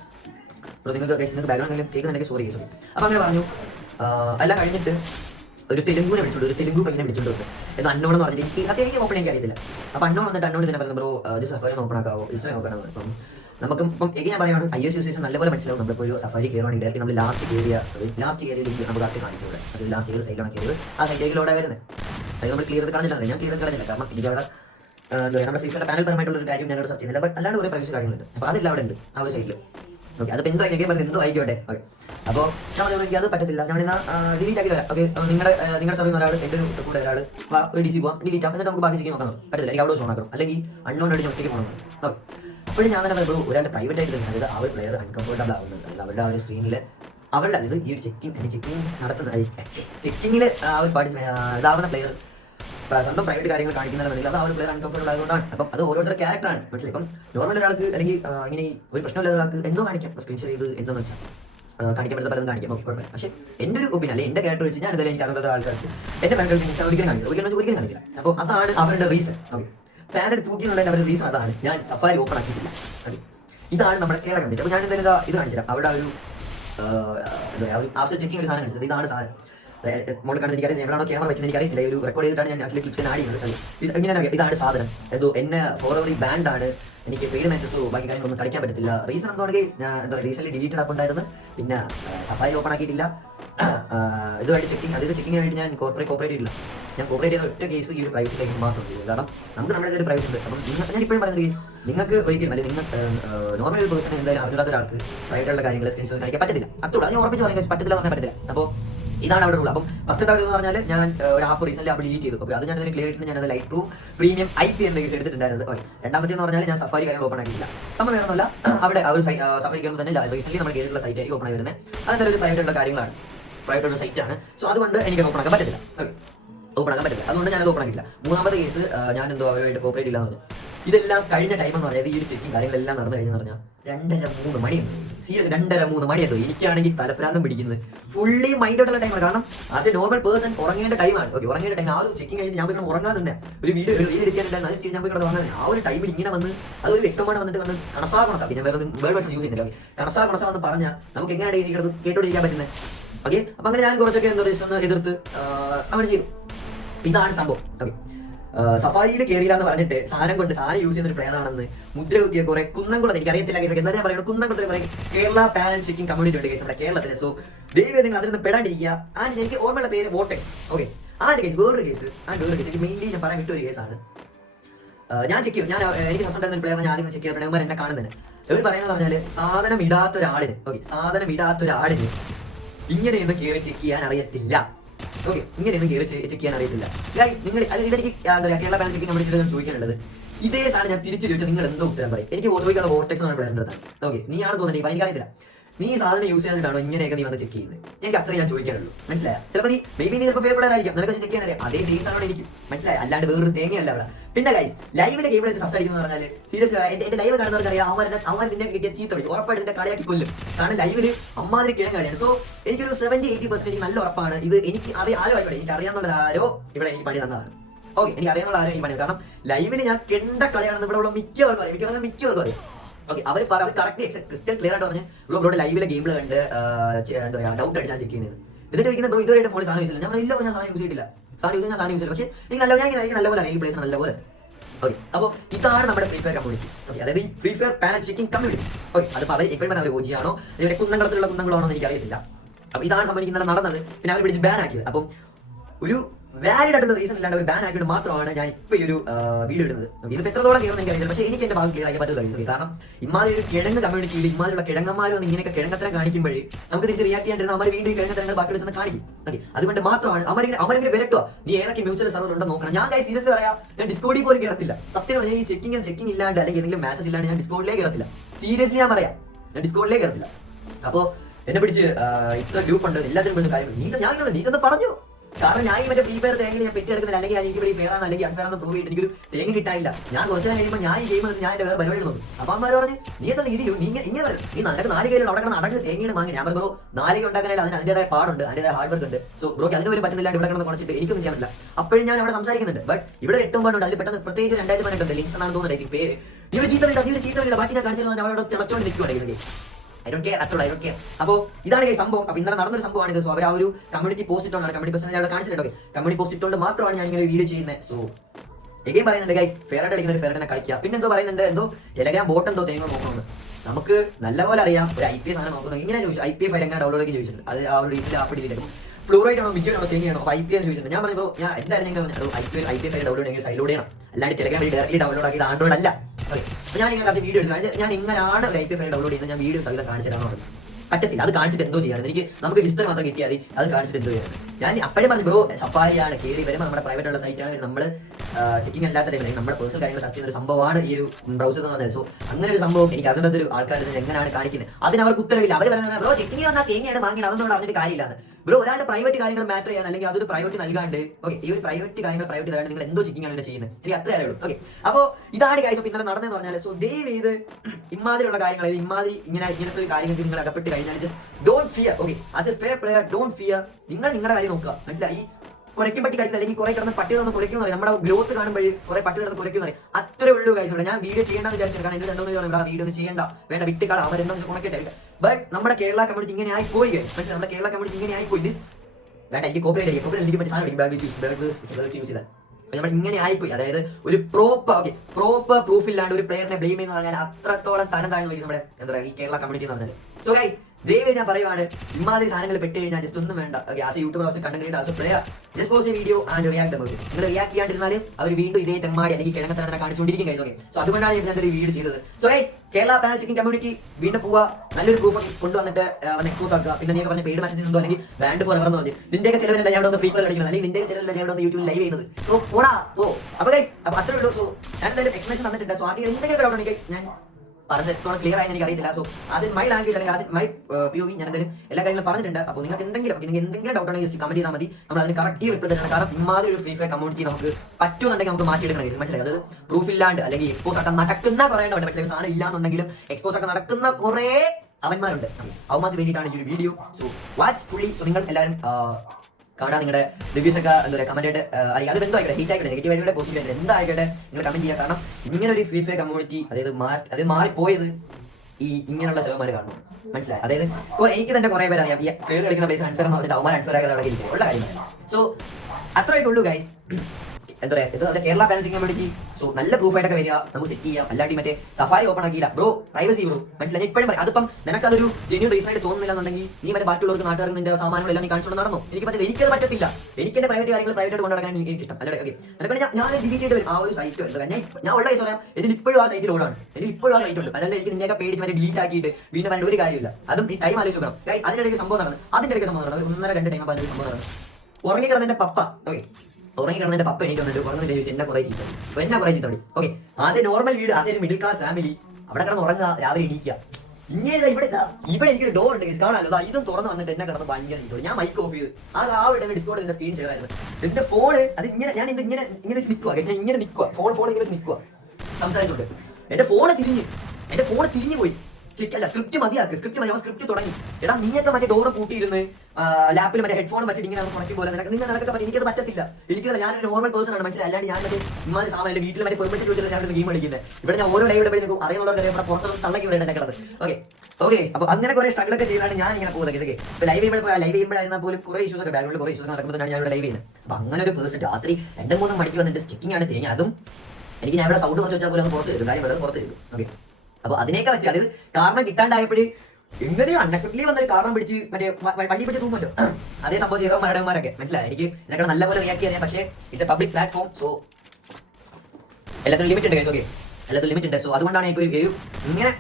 അപ്പോൾ നിങ്ങൾക്ക് ബാക്ക്ഗ്രൗണ്ട് കേൾക്കുന്നുണ്ടെങ്കിൽ സോറി കേസ്. അപ്പോൾ അങ്ങനെ പറഞ്ഞു. എല്ലാം കഴിഞ്ഞിട്ട് ഒരു തെലുങ്കുനെ വിളിച്ചോളൂ, ഒരു തെലുങ്കു പയ്യനെ വിളിച്ചോണ്ട് എന്ന് അന്നോട് എന്ന് പറഞ്ഞിട്ട് എനിക്ക് അത്യാവശ്യം ഓപ്പൺ എനിക്ക് അറിയത്തില്ല. അപ്പോൾ അന്നോട് വന്നിട്ട് അന്നോട് തന്നെ പറയുന്നത്, ബ്രോ സഫാരി ഓപ്പൺ ആക്കാവോ, ഹിസ്റ്ററി നോക്കണം. അപ്പം നമുക്ക് ഇപ്പം എങ്ങനെ ഞാൻ പറയുകയാണ്, IS യൂസേഷൻ നല്ലപോലെ മനസ്സിലാവും. നമ്മളിപ്പോൾ ഒരു സഫാരി കയറുവാണെങ്കിൽ ഡയറക്റ്റ് നമ്മൾ ലാസ്റ്റ് ഏരിയയിൽ നമുക്ക് കറക്റ്റ് കാണിക്കും. അത് ലാസ്റ്റ് ഏരിയ സൈഡിലാണ് കയറിയത്, ആ സൈഡിലേക്ക് ലോഡായി വരുന്നത്. അത് നമ്മൾ ക്ലിയർ ചെയ്ത് കളഞ്ഞിട്ടില്ല. ഞാൻ ക്ലിയർ കളഞ്ഞില്ല, കാരണം എനിക്ക് അവിടെ നമ്മുടെ ഫ്രീഫയർ പാനൽ പരമായിട്ടുള്ള ഒരു കാര്യം ഞാനോട് സെർച്ച് ചെയ്യുന്നില്ല. ബട്ട് അല്ലാണ്ട് കുറേ പ്രൈവസി കാര്യങ്ങളുണ്ട്. അപ്പോൾ അതെല്ലാം അവിടെ ഉണ്ട് ആ ഒരു സൈഡിൽ. ഓക്കെ, അതിപ്പോൾ എന്തോ എനിക്ക് പറഞ്ഞത് എന്തോ ആയിക്കോട്ടെ. ഓക്കെ, അപ്പോൾ ഞാൻ പറഞ്ഞു എനിക്ക് അത് പറ്റത്തില്ല, ഞാൻ ഡിലീറ്റ് ആക്കി വരാം. ഓക്കെ, നിങ്ങളുടെ സർവീസ് ഒരാൾ എൻ്റെ കൂടെ ഒരാൾ DC പോകാം, ഡിലീറ്റ് ആവും, എന്നിട്ട് നമുക്ക് ബാക്കി ചെയ്യാൻ നോക്കാം. പറ്റത്തില്ല, എനിക്ക് അവിടെ വെച്ച് ഓണാക്കണം, അല്ലെങ്കിൽ അൺനോൺ ആയിട്ട് ഒറ്റയ്ക്ക് പോകണം. ഓക്കെ, അപ്പോഴും ഞാൻ തന്നെ ഒരാളുടെ പ്രൈവറ്റ് ആയിട്ട് അതായത് ആ ഒരു പ്ലെയർ അൺകംഫർട്ടബിൾ ആവുന്നത്, അതായത് അവരുടെ ആ ഒരു സ്ക്രീനിൽ അവരുടെ അതായത് ഈ ഒരു ചെക്കിങ് നടത്തുന്ന ചെക്കിങ്ങിൽ ആ ഒരു ഇതാവുന്ന പ്ലെയർ സ്വന്തം പ്രൈവറ്റ് കാര്യങ്ങൾ കാണിക്കുന്നതിൽ അത് ആ ഒരു പ്ലെയർ അൺകംഫർട്ടബിൾ ആയതുകൊണ്ടാണ്. അപ്പം അത് ഓരോരുത്തരുടെ ക്യാരക്ടറാണ്, മനസ്സിലായി. ഇപ്പം നോർമൽ ഒരാൾക്ക് അല്ലെങ്കിൽ ഇങ്ങനെ ഒരു പ്രശ്നമില്ലാത്ത ഒരാൾക്ക് എന്തോ കാണിക്കാം, സ്ക്രീൻഷോട്ട് ചെയ്ത് എന്താണെന്ന് വെച്ചാൽ കാണിക്കാൻ പറ്റുന്ന പലതും കാണിക്കാം. ഓക്കെ, കുഴപ്പമില്ല. പക്ഷേ എൻ്റെ ഒരു ഒപ്പീനിയൻ അല്ലെങ്കിൽ എൻ്റെ ക്യാരക്ടർ വെച്ച് ഞാൻ എന്തായാലും എനിക്ക് അങ്ങനത്തെ ആൾക്കാർക്ക് എൻ്റെ ഫ്രണ്ട്സ് ഒരിക്കലും കാണിക്കില്ല. അപ്പോൾ അതാണ് അവരുടെ റീസൺ. ഓക്കെ, പാനൽ തൂക്കിയുള്ളതിൻ്റെ അവരുടെ റീസൺ അതാണ്. ഞാൻ സഫാരി ഓപ്പൺ ആക്കിയിട്ടില്ല. ഓക്കെ, ഇതാണ് നമ്മുടെ കേരള കമ്മിറ്റി. അപ്പോൾ ഞാൻ എന്തായാലും ഇത് കാണിച്ചു തരാം. അവിടെ ഒരു ആവശ്യം ചെക്കിങ് ഒരു സാധനം കാണിച്ചത്, ഇതാണ് സാധനം. മോളിൽ കാണുന്ന എനിക്കറിയാം, എവിടെയാണോ ക്യാമറ വെക്കുന്നത് എനിക്കറിയത്തില്ല. ഒരു റെക്കോർഡ് ചെയ്തിട്ടാണ് ഞാൻ ആക്ച്വലി ക്ലിപ്സ് ആഡ് ചെയ്യുന്നത്. ഇങ്ങനെയാണ്, ഇതാണ് സാധനം. എന്തോ എന്നെ ഫോറവറി ബാൻഡാണ്, എനിക്ക് പെയ്ഡ് മാച്ചസോ ബാക്കി കാര്യങ്ങളൊന്നും കളിക്കാൻ പറ്റത്തില്ല. റീസൺ എന്താണെങ്കിൽ എന്താ പറയുക, റീസെന്റ് ഡിലീറ്റഡ് ആപ്പ് ഉണ്ടായിരുന്നു, പിന്നെ സഫാരി ഓപ്പൺ ആക്കിയിട്ടില്ല. ഇതുമായിട്ട് ചെക്കിങ്, അതായത് ചെക്കിങ്ങിനായിട്ട് ഞാൻ കോപ്പറേറ്റ് ചെയ്തില്ല. ഞാൻ കോപ്പറേറ്റ് ചെയ്ത ഒറ്റ കേസ് ഈ ഒരു പ്രൈവസി കേസ് മാത്രം ചെയ്തു. കാരണം നമുക്ക് നമ്മുടെ ഒരു പ്രൈവസി ഉണ്ട്. അപ്പം ഞാൻ ഇപ്പോഴും പറയുന്ന കേസ് നിങ്ങൾക്ക് ഒരിക്കലും അല്ലെങ്കിൽ നിങ്ങൾ നോർമൽ ഒരു പേഴ്സൺ എന്തായാലും അറിയാത്ത ഒരാൾക്ക് പ്രൈവറ്റായിട്ടുള്ള കാര്യങ്ങൾ സ്ക്രീൻഷോട്ട് കാണിക്കാൻ പറ്റത്തില്ല. അത്തോടെ ഞാൻ ഉറപ്പിച്ച് പറയാൻ പറ്റത്തില്ല എന്ന് പറഞ്ഞാൽ പറ്റത്തില്ല. അപ്പോൾ ഇതാണ് അവിടെ ഉള്ളത്. അപ്പം ഫസ്റ്റ് എന്താ എന്ന് പറഞ്ഞാൽ ഞാൻ ഒരു ആപ്പ് റീസെന്റ് ആപ്പ് ഡിലീറ്റ് ചെയ്തു. ഓക്കെ, അത് ഞാൻ അതിന് ക്ലിയർ ചെയ്തിട്ട് ഞാനത് ലൈറ്റ് റൂം പ്രീമിയം IP എന്ന കേസ് എടുത്തിട്ടുണ്ടായിരുന്നത്. ഓക്കെ, രണ്ടാമത്തെ എന്ന് പറഞ്ഞാൽ ഞാൻ സഫാരി കാര്യങ്ങൾ ഓപ്പൺ ആക്കിയില്ല. സംഭവം വേണമെന്നല്ല, അവിടെ ആ ഒരു സഫാരി കയറുമ്പോൾ തന്നെ റീസെന്റ് നമ്മൾ കയറിയിട്ടുള്ള സൈറ്റ് ആയിരിക്കും ഓപ്പൺ ആയി വരുന്നത്. അതെന്തായാലും ഒരു പ്രൈവറ്റ് ഉള്ള കാര്യങ്ങളാണ്, പ്രൈവറ്റ് ഉള്ള സൈറ്റാണ്. സോ അതുകൊണ്ട് എനിക്ക് ഓപ്പൺ ആക്കാൻ പറ്റത്തില്ല. ഓക്കെ, ഓപ്പൺ ആക്കാൻ പറ്റില്ല, അതുകൊണ്ട് ഞാനത് ഓപ്പൺ ആക്കിയില്ല. മൂന്നാമത്തെ കേസ് ഞാൻ എന്തോ അവരുമായിട്ട് കോപ്പറേറ്റ് ഇല്ലാന്ന് പറഞ്ഞു. ഇതെല്ലാം കഴിഞ്ഞ ടൈം എന്ന് പറഞ്ഞാൽ ഈ ഒരു ചെക്കിങ് കാര്യങ്ങളെല്ലാം നടന്നു കഴിഞ്ഞെന്ന് പറഞ്ഞാൽ 2:30-3 മണിയാണ്. CS 2:30-3 മണിയെന്തോ. എനിക്കാണെങ്കിൽ തലപ്രാന്തം പിടിക്കുന്നത് ഫുള്ളി മൈൻഡ് ഔട്ടുള്ള ടൈമാണ്. കാരണം ആസ് എ നോർമൽ പേഴ്സൺ ഉറങ്ങേണ്ട ടൈമാണ്. ഓക്കെ, ഉറങ്ങേണ്ട ടൈം. ആ ഒരു ചെക്കിങ് കഴിഞ്ഞ് ഞാൻ പോയി ഉറങ്ങാൻ തന്നെ ഒരു വീഡിയോ റീൽ എടുക്കാനുണ്ടായിരുന്നു, അത് ഞാൻ പോയി ഉറങ്ങാൻ. ആ ഒരു ടൈമിൽ ഇങ്ങനെ വന്ന് അതൊരു വ്യക്തമാണ് വന്നിട്ട് കണ്ട് കണസാ പിന്നെ വേറെ വേർഡ് വേർഷൻ യൂസ് ചെയ്യുന്നില്ല. കണസാ എന്ന് പറഞ്ഞാൽ നമുക്ക് എങ്ങനെയാണ് ഈ കേട്ടോണ്ടിരിക്കാൻ പറ്റുന്നത്. ഓക്കെ, അപ്പൊ അങ്ങനെ ഞാൻ കുറച്ചൊക്കെ എന്താ പറയുക ഒന്ന് എതിർത്ത് അങ്ങനെ ചെയ്തു. ഇതാണ് സംഭവം. ഓക്കെ, സഫാരിയിൽ കയറിയില്ല എന്ന് പറഞ്ഞിട്ട് സാധനം യൂസ് ചെയ്യുന്ന ഒരു പ്ലെയർ ആണെന്ന് മുദ്ര കുത്തിയ കുറെ കുന്നംകുളം, എനിക്ക് അറിയത്തില്ല കേസ് എന്താ ഞാൻ പറയുന്നത്, കുന്നംകുളത്തിൽ പറയും കേരള പാനൽ ചെക്കിംഗ് കമ്മ്യൂണിറ്റി ഉണ്ട് കേസ് നമ്മുടെ കേരളത്തിൽ. സോ ദൈവം നിങ്ങൾ അതിൽ നിന്ന് പെടാണ്ടിരിക്കുക. ആൻഡ് എനിക്ക് ഓർമ്മയുള്ള പേര് വോട്ടെക്സ്. ഓക്കെ, ആ കേസ് വേറൊരു കേസ് എനിക്ക് മെയിൻലി ഞാൻ പറയാൻ വിട്ടൊരു കേസാണ്. ഞാൻ ചെക്ക് ചെയ്യും, എനിക്ക് ഫസ്റ്റ് ഉണ്ടായിരുന്ന ഒരു പ്ലെയർ ഞാൻ ആദ്യം ചെക്ക് ചെയ്യാറുണ്ട്, എന്നെ കാണുന്നതിന് ഇവർ പറയുന്നത് പറഞ്ഞാൽ സാധനം ഇടാത്ത ഒരാളിന് ഇങ്ങനെയൊന്നും കയറി ചെക്ക് ചെയ്യാൻ അറിയത്തില്ല. ഓക്കെ, ഇങ്ങനെയൊന്നും കയറി ചെക്ക് ചെയ്യാൻ അറിയത്തില്ല ഗൈസ്. നിങ്ങൾ ഇതെനിക്ക് കേരള പാനൽ ചെക്കിംഗ് കമ്മ്യൂണിറ്റിയിൽ ഞാൻ ചോദിക്കാനുള്ളത് ഇതേ സാധനം ഞാൻ തിരിച്ചു ചോദിച്ചാൽ നിങ്ങൾ എന്തോ ഉത്തരം പറയും. എനിക്ക് ചോദിക്കാനുള്ള വോട്ടെക്സ് എന്ന് പ്ലെയറിൻ്റെ അടുത്താണ്. ഓക്കെ, നീയാണ് തോന്നുന്നത്, എനിക്കറിയത്തില്ല. നീ ഈ സാധനം യൂസ് ചെയ്യാനായിട്ടാണോ ഇങ്ങനെയൊക്കെ നീ വന്ന് ചെക്ക് ചെയ്യുന്നത്? എനിക്ക് അത്രയും ഞാൻ ചോദിക്കാനുള്ളൂ. മനസ്സിലായ? ചിലപ്പോൾ നീ മേ ബി നീ ചിലപ്പോൾ ഫേവറേറ്റ് ആയിരിക്കും, നിനക്ക് ചെക്ക് ചെയ്യാൻ അറിയാം. അതേ സെയിം സാധനം എനിക്ക് മനസ്സിലായ, അല്ലാണ്ട് വേറൊരു തേങ്ങയല്ല അവിടെ. പിന്നെ ഗൈസ് ലൈവിലെ ഗെയിമിൽ സംസാരിക്കുന്നത് പറഞ്ഞാൽ സീരിയസ്ലി എന്റെ ലൈവ് കാണുന്നവർക്ക് അറിയാം, അവൻ നിന്നെ കിട്ടിയ ചീത്ത വിളിക്കും, ഉറപ്പായിട്ട് നിന്റെ കളിയാക്കി കൊല്ലും. കാരണം ലൈവില് അമ്മാതിരി കിഴങ്ങ് കളിയാണ്. സോ എനിക്കൊരു 70-80% നല്ല ഉറപ്പാണ് ഇത്. എനിക്ക് ആരോ ആയിക്കോട്ടെ, എനിക്ക് അറിയാവുന്ന ആരോ ഇവിടെ എനിക്ക് പണി തന്നതാണ്. ഓക്കെ, എനിക്ക് അറിയാവുന്ന ആരോ എനിക്ക് പണി. കാരണം ലൈവില് ഞാൻ കെണ്ട കളിയാണെന്ന് ഇവിടെ മിക്കവർക്കും അറിയാം, മിക്കവർക്കും അറിയാം. ഓക്കെ, അവർ കറക്റ്റ് ക്രിസ്റ്റൽ ക്ലിയർ ആയിട്ട് പറഞ്ഞ് ബ്രോയുടെ ലൈവിലെ ഗെയിമിൽ കണ്ട് എന്താ പറയുക ഡൗട്ട് ആയിട്ട് ഞാൻ ചെക്ക് ചെയ്യുന്നത്. എന്നിട്ട് ചോദിക്കുന്നത് ബ്രോ ഇതുവരെയായിട്ട് ഫോണിൽ സാധനം യൂസ് ചെയ്യില്ല. ഞാൻ ഇല്ല, ഞാൻ സാധനം യൂസ് ചെയ്തിട്ടില്ല, സാധനം യൂസ് ചെയ്യില്ല. പക്ഷേ എനിക്ക് നല്ലപോലെ അറിയാം ഈ പ്ലേസ് നല്ലപോലെ. ഓക്കെ, അപ്പോൾ ഇതാണ് നമ്മുടെ ഫ്രീ ഫയർ കമ്മ്യൂണിറ്റി. ഓക്കെ, അതായത് ഈ free fire panel checking community. Okay, അതിപ്പോൾ അവർ എപ്പോഴും അവർ ഓജിയാണോ ഇവരെ കുന്നംകുളത്തിലുള്ള കുന്നംകുളമാണോ എന്ന് എനിക്ക് അറിയത്തില്ല. അപ്പോൾ ഇതാണ് സംബന്ധിച്ച് ഇന്നലെ നടന്നത്. പിന്നെ അവർ പിടിച്ച് ബാൻ ആക്കിയത്. അപ്പം ഒരു വാലിഡ് ആയിട്ടുള്ള റീസൺ ഇല്ലാണ്ട് ഒരു ബാൻ ആക്കിയിട്ട് മാത്രമാണ് ഞാൻ ഇപ്പോൾ ഈ ഒരു വീഡിയോ ഇടുന്നത്. ഇതിപ്പോൾ എത്രത്തോളം കയറുന്ന എനിക്ക് അറിയില്ല, പക്ഷേ എനിക്ക് എൻ്റെ ഭാഗം ക്ലിയർ ആക്കി പറ്റുള്ളൂ. കാരണം ഇമാതിരി ഒരു കിഴങ്ങ് കമ്മ്യൂണിറ്റിയിൽ ഇമാതിരിയുള്ള കിഴങ്ങന്മാരും ഇങ്ങനെയൊക്കെ കിഴങ്ങത്തരം കാണിക്കുമ്പോഴേ നമുക്ക് തിരിച്ച് റിയാക്ട് ചെയ്യാണ്ടിരുന്ന അവർ വീണ്ടും ഈ കിഴങ്ങത്തരങ്ങൾ ബാക്കി വെച്ചൊന്ന് കാണിക്കും. ഓക്കെ, അതുകൊണ്ട് മാത്രമാണ് അവരിങ്ങനെ വിരട്ടുക, നീ ഏതൊക്കെ മ്യൂച്വൽ സർവർ ഉണ്ടോ നോക്കണം. ഞാൻ സീരിയസ്ലി പറയാം, ഞാൻ ഡിസ്കോഡിൽ പോലും കയറത്തില്ല. സത്യം പറഞ്ഞാൽ ഈ ചെക്കിംഗ് ഇല്ലാണ്ട് അല്ലെങ്കിൽ എന്തെങ്കിലും മാച്ചസ് ഇല്ലാണ്ട് ഞാൻ ഡിസ്കോഡിലേക്ക് കയറത്തില്ല. സീരിയസ്ലി ഞാൻ പറയാം, ഞാൻ ഡിസ്കോഡിലേക്ക് കയറത്തില്ല. അപ്പോൾ എന്നെ പിടിച്ച് ഇത്ര ഗ്രൂപ്പ് ഉണ്ട് എല്ലാത്തിനും വിളിച്ച കാര്യം നീ തന്നെ പറഞ്ഞു. കാരണം ഞാൻ മറ്റേ ഫ്രീ ഫയർ തേങ്ങ ഞാൻ പെറ്റെടുക്കുന്നില്ല, അല്ലെങ്കിൽ എനിക്ക് ഫ്രീ ഫെയർ ആണ് അല്ലെങ്കിൽ അൺഫെയർ ആണെന്ന് പ്രൂവ് ചെയ്തിട്ട് എനിക്കൊരു തേങ്ങ കിട്ടാനില്ല. ഞാൻ കുറച്ച് നേരം കഴിയുമ്പോൾ ഞാൻ ഈ ഗെയിം ഞാൻ എൻ്റെ വേറെ പരിപാടി നോക്കും. അപ്പോൾ അമ്മമാർ പറഞ്ഞ് നീ എന്താ ഇടി നീ ഇങ്ങനെ വരും, നീ നിനക്ക് 4 കയ്യിലുള്ള അവിടെ കിടന്ന് അടങ്ങ് തേങ്ങയാണ് വാങ്ങി. ഞാൻ ബ്രോ 4 ഉണ്ടാക്കാനായിട്ട് അതിൻ്റെതായ പാടുണ്ട്, അതിൻ്റെതായ ഹാർഡ് വർക്ക് ഉണ്ട്. സോ ബ്രോക്ക് അതിന് പോലും പറ്റുന്നില്ലാണ്ട് ഇവിടെ കിടന്ന് കുറച്ചിട്ട് എനിക്കൊന്നും ചെയ്യാൻ പറ്റില്ല. അപ്പോഴും ഞാൻ അവിടെ സംസാരിക്കുന്നുണ്ട്. ബട്ട് ഇവിടെ 8 ഉണ്ട്, അതിൽ പെട്ടെന്ന് പ്രത്യേകിച്ച് 2018 ലിങ്ക്സ് എന്നാണ് തോന്നുന്നത് പേര്. നീ ചീത്തമില്ല ബാക്കി ഞാൻ കാണിച്ചിരുന്നത് അവിടെ തിളച്ചോണ്ട് നിൽക്കുവാണെങ്കിൽ I don't care. അപ്പോൾ ഇതാണ് ഈ സംഭവം. അപ്പോൾ ഇന്നലെ നടന്നൊരു സംഭവമാണ് ഇത്. സോ അവർ ആ ഒരു കമ്മ്യൂണിറ്റി പോസ്റ്റ് ഇട്ടുകൊണ്ടാണ്, കമ്മ്യൂണിറ്റി പോസ്റ്റ് അവിടെ കാണിച്ചിട്ടുണ്ട്. കമ്മ്യൂണിറ്റി പോസ്റ്റ് ഇട്ടുകൊണ്ട് മാത്രമാണ് ഞാൻ ഇങ്ങനെ വീഡിയോ ചെയ്യുന്നത്. സോ എഗെയിൻ പറയുന്നുണ്ട് ഗൈസ്, ഫെയർ ആയിട്ട് കളിക്കുന്ന ഒരു ഫെയർ തന്നെ കളിക്കുക. പിന്നെ എന്തോ പറയുന്നുണ്ട്, എന്തോ ടെലഗ്രാം ബോട്ട് എന്തോ തേങ്ങ നോക്കണമെന്ന്. നമുക്ക് നല്ലപോലെ അറിയാം ഒരു IPS ആണ് നോക്കുന്നത്. ഇങ്ങനെ ചോദിച്ചു IPS ഫയൽ എങ്ങനെ ഡൗൺലോഡ് ചോദിച്ചിട്ടുണ്ട്. അത് ആ ഒരു ഡീസിൽ ആപ്പ് ഡിലീറ്റ് ആക്കും. ഫ്ലൂറൈറ്റ് ആണോ മിക്കയാണോ തേങ്ങയാണോ? അപ്പോൾ IPS ചോദിച്ചിട്ടുണ്ട്. ഞാൻ പറഞ്ഞു ഞാൻ എന്തായാലും IPS ഫയൽ ഡൗൺലോഡ് ചെയ്യണമെങ്കിൽ സൈലോഡ് ചെയ്യണം, അല്ലാണ്ട് ടെലഗ്രാം വഴി ഡയറക്റ്റ്ലി ഡൗൺലോഡ് ആക്കിയത് ആൻഡ്രോയിഡ് അല്ല. ഓക്കെ, അപ്പോൾ ഞാൻ ഇങ്ങനെ വീഡിയോ എടുക്കുന്നത് ഞാൻ എങ്ങനെയാണ് ഒരു IPS ഫയൽ ഡൗൺലോഡ് ചെയ്യുന്നത് ഞാൻ വീഡിയോ സഹിതം കാണിച്ചു തരാമെന്ന് പറഞ്ഞു. പറ്റത്തില്ല, അത് കാണിച്ചിട്ട് എന്തോ ചെയ്യാറ്. നമുക്ക് ഹിസ്റ്ററി മാത്രം കിട്ടിയാൽ അത് കാണിച്ചിട്ട് എന്തോ ചെയ്യാറ്. ഞാൻ അപ്പോഴും പറഞ്ഞു ബ്രോ സഫാരിയാണ് കയറി വരുമ്പോൾ നമ്മുടെ പ്രൈവറ്റ് ഉള്ള സൈറ്റാണ്, നമ്മൾ ചെക്കിംഗ് അല്ലാത്ത ടൈമിൽ നമ്മുടെ പേഴ്സണൽ കാര്യങ്ങൾ സെർച്ച് ചെയ്യുന്ന ഒരു സംഭവമാണ് ഈ ഒരു ബ്രൗസർ എന്ന് പറഞ്ഞത്. സോ അങ്ങനെ ഒരു സംഭവം എനിക്ക് അതിനകത്തൊരു ആൾക്കാർ എങ്ങനെയാണ് കാണിക്കുന്നത് അതിന് അവർക്ക് ഉത്തരവില്ല. അവർ പറയുന്നത് ബ്രോ ചെക്കിംഗ് വന്നാൽ തേങ്ങയാണ് വാങ്ങിയത്, അതൊന്നും അറിഞ്ഞിട്ട് കാര്യമില്ലാന്ന്. ബ്രോ ഒരാളുടെ പ്രൈവറ്റ് കാര്യങ്ങൾ മാറ്റർ ചെയ്യാൻ അല്ലെങ്കിൽ അതൊരു പ്രൈവറ്റ് നൽകാണ്ട് ഓക്കെ ഈ ഒരു പ്രൈവറ്റ് കാര്യങ്ങൾ പ്രൈവറ്റ് നൽകാണ്ട് നിങ്ങൾ എന്തോ ചെക്കിംഗ് ആണ് ചെയ്യുന്നത്, എനിക്ക് അത്രേ അറിയുള്ളൂ. ഓക്കെ, അപ്പോൾ ഇതാണ് ഗൈസ് ഇന്നലെ നടന്നതെന്ന് പറഞ്ഞാൽ. സോ ദയവ് ചെയ്ത് ഇമാതിരിയുള്ള കാര്യങ്ങൾ ഇങ്ങനത്തെ ഒരു കാര്യങ്ങൾക്ക് നിങ്ങൾ അകപ്പെട്ട് കഴിഞ്ഞാൽ just don't fear. Okay, as A fair player don't fear. നിങ്ങൾ നിങ്ങളുടെ കാര്യം നോക്കുക, മനസ്സിലായി? കുറയ്ക്കും പട്ടി കഴിച്ചില്ല അല്ലെങ്കിൽ കുറെ കിടന്ന് പട്ടി കിടന്ന് കുറയ്ക്കും പറയും. നമ്മുടെ ഗ്രോത്ത് കാണുമ്പോൾ കുറെ പട്ടി കിടന്ന് കുറയ്ക്കും പറയും. അത്രേ ഉള്ളൂ ഗൈസ്. ഞാൻ വീഡിയോ ചെയ്യേണ്ടെന്ന് വിചാരിച്ചു, കാരണം എനിക്ക് 2 ഇവിടെ വീഡിയോ ഒന്നും ചെയ്യേണ്ട, വേണ്ട വിട്ടുകാട് അവരെന്താ ഉണക്കിട്ടെ. ബട്ട് നമ്മുടെ കേരള കമ്മ്യൂണിറ്റി ഇങ്ങനെ ആയിപ്പോയി ഗൈസ്. പക്ഷേ നമ്മുടെ കേരള കമ്മ്യൂണിറ്റി ഇങ്ങനെ ആയിപ്പോയി. ദിസ് വേണ്ട എനിക്ക് കോപ്പറേറ്റ് എനിക്ക് പറ്റി സാധനം യൂസ് ചെയ്താൽ നമ്മൾ ഇങ്ങനെ ആയിപ്പോയി. അതായത് ഒരു പ്രോപ്പർ പ്രൂഫ് ഇല്ലാണ്ട് ഒരു പ്ലെയറിനെ ബ്ലെയിം ചെയ്യുന്ന പറഞ്ഞാൽ അത്രത്തോളം തരം താഴ്ന്നു പോയി നമ്മുടെ എന്താ പറയുക ഈ കേരള കമ്മ്യൂണിറ്റി എന്ന് പറഞ്ഞാൽ. സോ ഗൈസ് ദയവായി ഞാൻ പറയുവാണ്, ഇമാതിരി സാധനങ്ങൾ പെട്ട് കഴിഞ്ഞാൽ ജസ്റ്റ് ഒന്നും വേണ്ട. Okay, as A YouTuber, as A content creator, as A player just post video and react the movie. നിങ്ങൾ റിയാക്ട് ചെയ്യാണ്ടിരുന്നാൽ അവർ വീണ്ടും ഇതേ തെമ്മാടി അല്ലെങ്കിൽ കിഴങ്ങത്തന്നെ കാണിച്ചുകൊണ്ടിരിക്കും ഗൈസ്. ഓക്കെ, സോ അതുകൊണ്ടാണ് ഞാൻ ഒരു വീഡിയോ ചെയ്തത്. So guys Kerala panel checking community വീണ്ടും പോവുക, നല്ലൊരു പ്രൂഫ് കൊണ്ടുവന്നിട്ട് എക്സ്പോസ് ആക്കുക. പിന്നെ നീ പറഞ്ഞ പെയ്ഡ് മെസ്സേജ് എന്തോ അല്ലെങ്കിൽ ബ്രാൻഡ് പോലെ എന്ന് പറഞ്ഞു നിന്റെയൊക്കെ ചിലവരല്ല ഞാൻ ഒന്ന് ഫ്രീ ഫയർ കളിക്കുന്നത്, അല്ലെങ്കിൽ നിന്റെ ചിലവരല്ല ഞാൻ ഒന്ന് യൂട്യൂബിൽ ലൈവ് ചെയ്യുന്നത്. സോ പോടാ പോ. അപ്പോൾ ഗൈസ് അപ്പോൾ അത്രേ ഉള്ളൂ. സോ ഞാൻ എന്തായാലും എക്സ്പ്ലനേഷൻ തന്നിട്ടുണ്ട്. സോ ആദ്യം എന്തെങ്കിലും ഡൗട്ട് ഉണ്ടെങ്കിൽ ഞാൻ പറഞ്ഞത് എത്രത്തോളം ക്ലിയർ ആയെന്ന് എനിക്ക് അറിയത്തില്ല. So as in my language അല്ലെങ്കിൽ ആസ് ഇൻ മൈ POV ഞാൻ എന്തായാലും എല്ലാ കാര്യങ്ങളും പറഞ്ഞിട്ടുണ്ട്. അപ്പോൾ നിങ്ങൾക്ക് എന്തെങ്കിലും ഡൗട്ട് ഉണ്ടെങ്കിൽ ജസ്റ്റ് കമന്റ് ചെയ്താൽ മതി, നമ്മൾ അതിന് കറക്റ്റ് റിപ്ലൈ തരണം. കാരണം ഇമാതിരി ഒരു ഫ്രീ ഫയർ കമ്മ്യൂണിറ്റി നമുക്ക് പറ്റുമെന്നുണ്ടെങ്കിൽ നമുക്ക് മാറ്റിയെടുക്കണം. മനസ്സിലായി? അത് പ്രൂഫ് ഇല്ലാണ്ട് അല്ലെങ്കിൽ എക്സ്പോസ് ആക്കാൻ നടക്കുന്ന പറയേണ്ടതുണ്ട്. പക്ഷേ സാധനം ഇല്ലാന്നുണ്ടെങ്കിലും എക്സ്പോസ് ആക്കാൻ നടക്കുന്ന കുറേ അവന്മാരുണ്ട്. അവന്മാർക്ക് വേണ്ടിയിട്ടാണ് ഈ ഒരു video. So watch fully. So നിങ്ങൾ എല്ലാവരും കാണാൻ നിങ്ങളുടെ റിവ്യൂസ് ഒക്കെ എന്താ പറയുക കമന്റ് ആയിട്ട് അറിയാം. അത് എന്തായിക്കോട്ടെ, ഹീറ്റ് ആയിക്കോട്ടെ, നെഗറ്റീവ് ആയിക്കോട്ടെ, പോസിറ്റീവ് ആയിട്ട് എന്തായിക്കോട്ടെ നിങ്ങൾ കമന്റ് ചെയ്യുക. കാരണം ഇങ്ങനെ ഒരു ഫ്രീ ഫയർ കമ്മ്യൂണിറ്റി അതായത് മാറിപ്പോയത് ഈ ഇങ്ങനെയുള്ള ചെറുമാര് കാണുന്നു. മനസ്സിലായി? അതായത് എനിക്ക് തന്നെ കുറെ പേര് അറിയാം ഈ ഫെയർ കളിക്കുന്ന പ്ലേസ് അൺഫെയർ എന്ന് പറഞ്ഞിട്ട് അവന്മാർ അൺഫെയർ ആകാതെ ഉള്ള കാര്യമാണ്. സോ അത്രയൊക്കെ ഉള്ളൂ ഗൈസ്. എന്താ പറയുക, ഇത് Kerala panel checking community. So നല്ല പ്രൂഫായിട്ടൊക്കെ വരിക, നമുക്ക് സെറ്റ് ചെയ്യാം. അല്ലാണ്ട് മറ്റേ സഫാരി ഓപ്പൺ ആക്കിയില്ല ബ്രോ, പ്രൈവസി ബ്രോ. മനസ്സിലായി? ഇപ്പോഴും പറയാം, അതിപ്പം നിനക്കതൊരു ജെന്യൂൻ റീസൺ ആയിട്ട് തോന്നുന്നില്ല എന്നുണ്ടെങ്കിൽ നീ മറ്റേ ബാക്കിയുള്ളവർക്ക് നാട്ടുകാർക്ക് നിന്റെ സാമാനങ്ങളെല്ലാം നീ കാണിച്ചുകൊണ്ട് നടന്നു. എനിക്കത് പറ്റത്തില്ല. എനിക്ക് എന്റെ പ്രൈവറ്റ് കാര്യങ്ങൾ പ്രൈവറ്റ് കൊണ്ട് നടക്കാൻ എനിക്ക് ഇഷ്ടം. അല്ലേ? ഓക്കെ, നിനക്ക് ഞാൻ ഡിലീറ്റ് ചെയ്ത് വരും ആ ഒരു സൈറ്റ്. എന്താ ഞാൻ ഉള്ള കേസ് പറയാം, എനിക്ക് ഇപ്പോഴും ആ സൈറ്റിൽ ഓടാണ്, എനിക്ക് ഇപ്പോഴും ആ സൈറ്റ് ഉണ്ട്. അല്ലാണ്ട് എനിക്ക് നിന്നെയൊക്കെ പേടിച്ച് മറ്റേ ഡിലീറ്റ് ആക്കിയിട്ട് വീണ്ടും പറഞ്ഞ ഒരു കാര്യമില്ല. അതും ഈ ടൈം ആലോചിക്കണം. അതിനിടയ്ക്ക് സംഭവം നടന്നത്, സംഭവം നടന്നത് 1.5-2 ടൈം പറഞ്ഞ സംഭവം നടന്നത്. ഉറങ്ങിക്കിടന്നെ പപ്പ. ഓക്കെ, ഉറങ്ങിക്കിടന്നെ പപ്പ എനിക്ക് വന്നിട്ട് ഉറങ്ങുന്നില്ല ചോദിച്ചു എന്നെ കുറെ ചീത്ത. അപ്പൊ എന്നെ കുറെ ചീത്ത. ഓക്കെ, ആസ് എ നോർമൽ വീട്, as A middle class family അവിടെ കിടന്ന് ഉറങ്ങുക, രാവിലെ എണീക്കുക. ഇങ്ങനെ ഇവിടെ എനിക്കൊരു ഡോർ ഉണ്ട് കാണാമല്ലോ, ഇതും തുറന്ന് വന്നിട്ട് എന്നെ കിടന്ന് ഭയങ്കര ഇട്ടോ. ഞാൻ മൈക്ക് ഓഫ് ചെയ്ത് ആ ഒരു ഡിസ്കോഡ് എന്റെ സ്ക്രീൻ ഷെയർ ആയിരുന്നു. എന്റെ ഫോണ് അത് ഇങ്ങനെ ഞാൻ ഇങ്ങനെ ഇങ്ങനെ നിൽക്കുക, ഇങ്ങനെ നിൽക്കുക, ഫോൺ ഇങ്ങനെ നിൽക്കുക സംസാരിച്ചോണ്ട്. എന്റെ ഫോണ് തിരിഞ്ഞു പോയി. അല്ല സ്ക്രിപ്റ്റ് മതിയാക്ക്, സ്ക്രിപ്റ്റ് തുടങ്ങി. എടാ നീയൊക്കെ മറ്റേ ഡോറ് കൂട്ടിയിരുന്ന് ലാപ്പിൽ മറ്റേ ഹെഡ്ഫോൺ വെച്ചിട്ട് ഇങ്ങനെ കുറയ്ക്കും പോലെ നിനക്കൊക്കെ പറ്റും. എനിക്കത് പറ്റത്തില്ല. എനിക്കത് ഞാനൊരു നോർമൽ പേഴ്സൺ ആണ്, മനസ്സിലായി. അല്ലാണ്ട് ഞാൻ മറ്റേ ഇമാതിരി സാമാൻ വീട്ടിൽ മറ്റേ പെർമിഷൻ ചോദിച്ചിട്ട് ഞാൻ ഗെയിം കളിക്കുന്നത്. ഇവിടെ ഞാൻ ഓരോ ലൈവ് ഇടുമ്പോഴേക്കും അറിയുന്നവരുടെ ഇവിടെ പുറത്തുനിന്ന് തള്ളക്കി വരേണ്ട കിടന്നത്. ഓക്കെ അപ്പൊ അങ്ങനെ കുറെ സ്ട്രഗിൾ ഒക്കെ ചെയ്താണ് ഞാൻ ഇങ്ങനെ പോകുന്നത്. ഇതൊക്കെ ഇപ്പൊ ലൈവ് ചെയ്യുമ്പോഴായിരുന്നാൽ പോലും കുറെ ഇഷ്യൂസ് ഒക്കെ ബാക്ക്ഗ്രൗണ്ടിൽ കുറെ ഇഷ്യൂസ് നടക്കുമ്പോഴാണ് ഞാൻ ഇവിടെ ലൈവ് ചെയ്യുന്നത്. അപ്പൊ അങ്ങനെ ഒരു പേഴ്സൺ രാത്രി 2-3 മണിക്ക് വന്നിട്ട് സ്റ്റിക്കിംഗ് ആണ് തേങ്ങ. അതും എനിക്ക് ഞാൻ ഇവിടെ സൗണ്ട് കുറച്ച് വെച്ചാൽ പോലും അത് പുറത്ത് തരും, കാര്യം വളരെ പുറത്ത് തരും. ഓക്കെ അപ്പൊ അതിനേക്കെ വെച്ച് അത് കാരണം കിട്ടാണ്ടായപ്പോഴേ എങ്ങനെയോ അൺഎക്സ്പെക്ടലി വന്നൊരു കാരണം പിടിച്ച് മറ്റേ വള്ളി പിടിച്ച് തൂമല്ലോ, അതേ സംഭവം ചെയ്ത മാഡന്മാരൊക്കെ മനസ്സിലായി. എനിക്ക് ഇതിനൊക്കെ നല്ലപോലെ റിയാക്ട് ചെയ്യാൻ, പക്ഷേ it's A public platform. So എല്ലാത്തിനും ലിമിറ്റ് ഉണ്ട് കേട്ടോ. ഓക്കെ എല്ലാത്തിനും ലിമിറ്റ് ഉണ്ട്. സോ അതുകൊണ്ടാണ് ഇപ്പോൾ ഇങ്ങനെ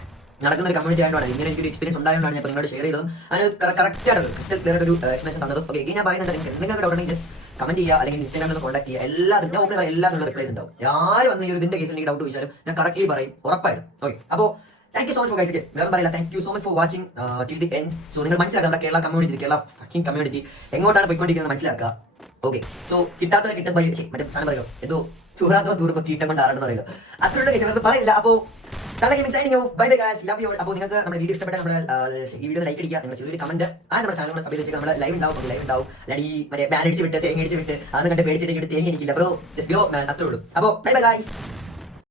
നടക്കുന്ന ഒരു കമ്മ്യൂണിറ്റി ആയതുകൊണ്ടാണ്, ഇങ്ങനെ എനിക്കൊരു എക്സ്പീരിയൻസ് ഉണ്ടായതുകൊണ്ടാണ് ഞാൻ നിങ്ങളോട് ഷെയർ ചെയ്തതും അതിന് കറക്റ്റ് ആയിട്ട് ക്രിസ്റ്റൽ ക്ലിയർ ഒരു എക്സ്പ്ലനേഷൻ തന്നതും. ഓക്കെ ഞാൻ പറയുന്നുണ്ട്, നിങ്ങൾക്ക് എന്തെങ്കിലും ഡൗട്ട് ഉണ്ടെങ്കിൽ ജസ്റ്റ് കമന്റ് ചെയ്യുക, അല്ലെങ്കിൽ ഇൻസ്റ്റാഗ്രാമിൽ കോൺടാക്ട് ചെയ്യുക. എല്ലാത്തിനും ഞാൻ ഓപ്പൺ എല്ലാത്തിനുള്ള റിപ്ലൈസ് ഉണ്ടാവും. ആര് വന്ന് ഈ ഒരു ഇതിന്റെ കേസിൽ എനിക്ക് ഡൗട്ട് ചോദിച്ചാലും ഞാൻ കറക്റ്റ്ലി പറയും, ഉറപ്പായിട്ടും. ഓക്കെ അപ്പോൾ thank you so much for guys. വേറെ പറയില്ല, thank you so much for watching till the end. So നിങ്ങൾ മനസ്സിലാക്കുക കേരള കമ്മ്യൂണിറ്റി എങ്ങോട്ടാണ് പോയിക്കൊണ്ടിരിക്കുന്നത് മനസ്സിലാക്കുക. ഓക്കെ സോ കിട്ടാത്തവർ കിട്ടുമ്പോൾ മറ്റേ സാധനം പറയോ എന്തോ ചൂടാത്തോ ദൂരപ്പോ കീട്ടം കൊണ്ട് ആണെന്ന് പറയല്ലോ, അത്രയുള്ള കേസ് പറയില്ല. അപ്പോൾ bye bye guys, love you. അപ്പോൾ നിങ്ങൾക്ക് നമ്മുടെ വീഡിയോ ഇഷ്ടപ്പെട്ട നമ്മുടെ ഈ വീഡിയോ ലൈക്ക് അടിക്കുക, നിങ്ങൾ ചെറിയൊരു കമന്റ് നമ്മുടെ ചാനൽ സബ് ചെയ്ത് നമ്മുടെ ലൈവ് ഉണ്ടാവും അല്ലെങ്കിൽ ഈ മറ്റേ ബാൻ അടിച്ച് വിട്ട് തേങ്ങ അടിച്ച് വിട്ട് അന്ന് കണ്ട് പേടിച്ചിട്ട് തേങ്ങ എനിക്കില്ല ബ്രോ, ജസ്റ്റ് ബ്രോ അത്രേ ഉള്ളൂ. അപ്പോൾ ബൈ ബൈ ഗൈസ്.